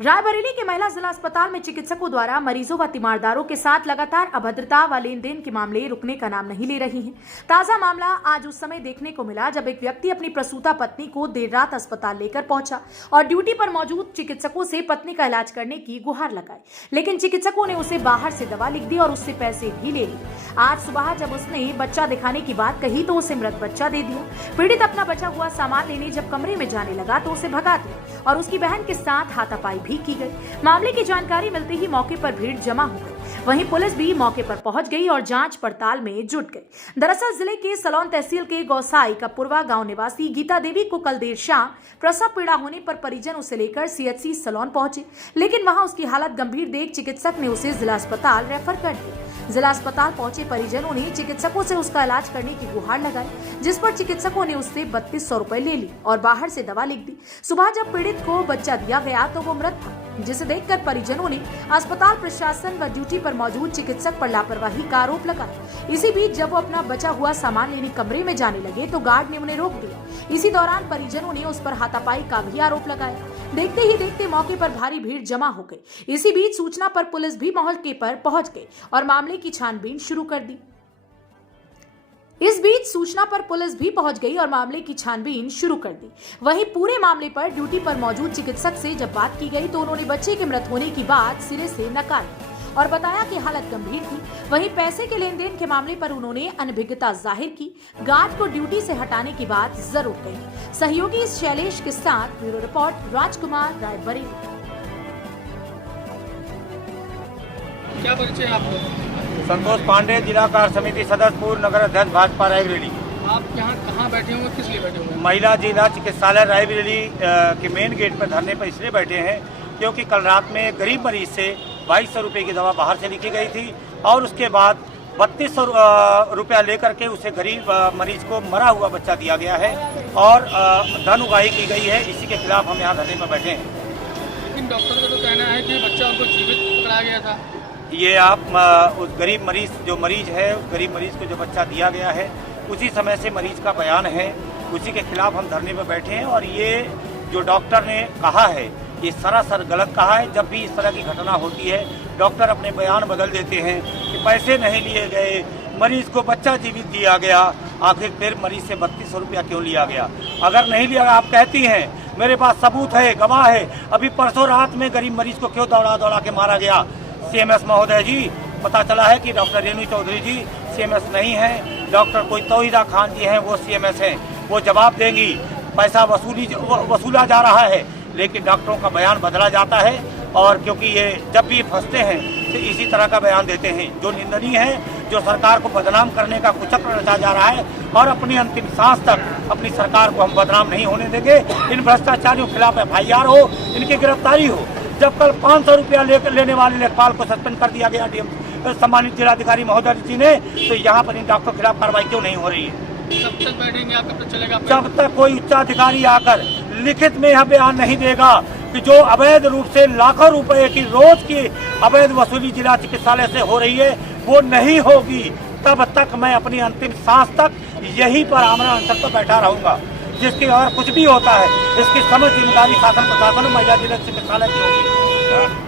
रायबरेली के महिला जिला अस्पताल में चिकित्सकों द्वारा मरीजों व तीमारदारों के साथ लगातार अभद्रता व लेन देन के मामले रुकने का नाम नहीं ले रही हैं। ताजा मामला आज उस समय देखने को मिला जब एक व्यक्ति अपनी प्रसूता पत्नी को देर रात अस्पताल लेकर पहुंचा और ड्यूटी पर मौजूद चिकित्सकों से पत्नी का इलाज करने की गुहार लगाई, लेकिन चिकित्सकों ने उसे बाहर से दवा लिख दी और उससे पैसे भी ले लिए। आज सुबह जब उसने बच्चा दिखाने की बात कही तो उसे मृत बच्चा दे दिया। पीड़ित अपना बचा हुआ सामान लेने जब कमरे में जाने लगा तो उसे भगा दिया और उसकी बहन के साथ हाथापाई भी की गई। मामले की जानकारी मिलते ही मौके पर भीड़ जमा हो गई। वहीं पुलिस भी मौके पर पहुंच गई और जांच पड़ताल में जुट गई। दरअसल जिले के सलोन तहसील के गौसाई कपूरवा गांव निवासी गीता देवी को कल देर शाम प्रसव पीड़ा होने पर परिजन उसे लेकर सीएचसी सलोन पहुंचे, लेकिन वहां उसकी हालत गंभीर देख चिकित्सक ने उसे जिला अस्पताल रेफर कर दिया। जिला अस्पताल पहुंचे परिजनों ने चिकित्सकों से उसका इलाज करने की गुहार लगाई, जिस पर चिकित्सकों ने उससे 3200 रुपए ले ली और बाहर से दवा लिख दी। सुबह जब पीड़ित को बच्चा दिया गया तो वो मृत था, जिसे देखकर परिजनों ने अस्पताल प्रशासन व ड्यूटी पर मौजूद चिकित्सक पर लापरवाही का आरोप लगाया। इसी बीच जब वो अपना बचा हुआ सामान लेने कमरे में जाने लगे तो गार्ड ने उन्हें रोक दिया। इसी दौरान परिजनों ने उस पर हाथापाई का भी आरोप लगाया। देखते ही देखते मौके पर भारी भीड़ जमा हो गई। इसी बीच सूचना पर पुलिस भी मौके पर पहुंच गई और मामले की छानबीन शुरू कर दी। वहीं पूरे मामले पर ड्यूटी पर मौजूद चिकित्सक से जब बात की गई तो उन्होंने बच्चे के मृत होने की बात सिरे से नकार दी और बताया कि हालत गंभीर थी। वहीं पैसे के लेन देन के मामले पर उन्होंने अनभिज्ञता जाहिर की। गार्ड को ड्यूटी से हटाने की बात जरूर कही। सहयोगी शैलेश के साथ ब्यूरो रिपोर्ट राजकुमार, रायबरेली। क्या परिचय आपको? संतोष पांडे, जिला कार्य समिति सदस्य, पूर्व नगर अध्यक्ष, भाजपा रायबरेली। आप यहाँ कहाँ बैठे हुए, किस लिए बैठे हुए हैं? महिला जिला चिकित्सालय रायबरेली के मेन गेट पर धरने पर इसलिए बैठे हैं क्योंकि कल रात में एक गरीब मरीज से 2200 रुपये की दवा बाहर से लिखी गई थी और उसके बाद 3200 रुपया लेकर के उसे गरीब मरीज को मरा हुआ बच्चा दिया गया है और धन उगाही की गई है। इसी के खिलाफ हम यहाँ धरने पर बैठे हैं। लेकिन डॉक्टर का तो कहना है कि बच्चा उनको जीवित पकड़ाया गया था। ये आप उस गरीब मरीज है, उस गरीब मरीज को जो बच्चा दिया गया है उसी समय से मरीज का बयान है, उसी के खिलाफ हम धरने पर बैठे हैं। और ये जो डॉक्टर ने कहा है ये सरासर गलत कहा है। जब भी इस तरह की घटना होती है डॉक्टर अपने बयान बदल देते हैं कि पैसे नहीं लिए गए, मरीज को बच्चा जीवित दिया गया। आखिर फिर मरीज से 3200 रुपया क्यों लिया गया? अगर नहीं लिया, आप कहती हैं मेरे पास सबूत है, गवाह है, अभी परसों रात में गरीब मरीज को क्यों दौड़ा दौड़ा के मारा गया? सीएमएस महोदय जी, पता चला है कि डॉक्टर रेणु चौधरी जी सीएमएस नहीं है, डॉक्टर कोई तौहीदा खान जी हैं वो सीएमएस हैं, वो जवाब देंगी। पैसा वसूला जा रहा है लेकिन डॉक्टरों का बयान बदला जाता है और क्योंकि ये जब भी फंसते हैं तो इसी तरह का बयान देते हैं जो निंदनीय है, जो सरकार को बदनाम करने का कुचक्र रचा जा रहा है और अपनी अंतिम सांस तक अपनी सरकार को हम बदनाम नहीं होने देंगे। इन भ्रष्टाचारियों के खिलाफ FIR हो, इनकी गिरफ्तारी हो। जब कल 500 रुपया लेने वाले लेखपाल को सस्पेंड कर दिया गया डीएम सम्मानित जिलाधिकारी महोदय जी ने, तो यहाँ पर इन डॉक्टर के खिलाफ कार्रवाई क्यों नहीं हो रही है? कब तक बैठेंगे आप, कब तक चलेगा? जब तक कोई उच्चाधिकारी आकर लिखित में यह बयान नहीं देगा कि जो अवैध रूप से लाखों रुपए की रोज की अवैध वसूली जिला चिकित्सालय से हो रही है वो नहीं होगी, तब तक मैं अपनी अंतिम सांस तक यहीं पर आमरण अनशन पर बैठा रहूंगा। जिसकी अगर कुछ भी होता है इसकी समझ जिम्मेदारी शासन प्रशासन महिला जिला चिकित्सालय की होगी।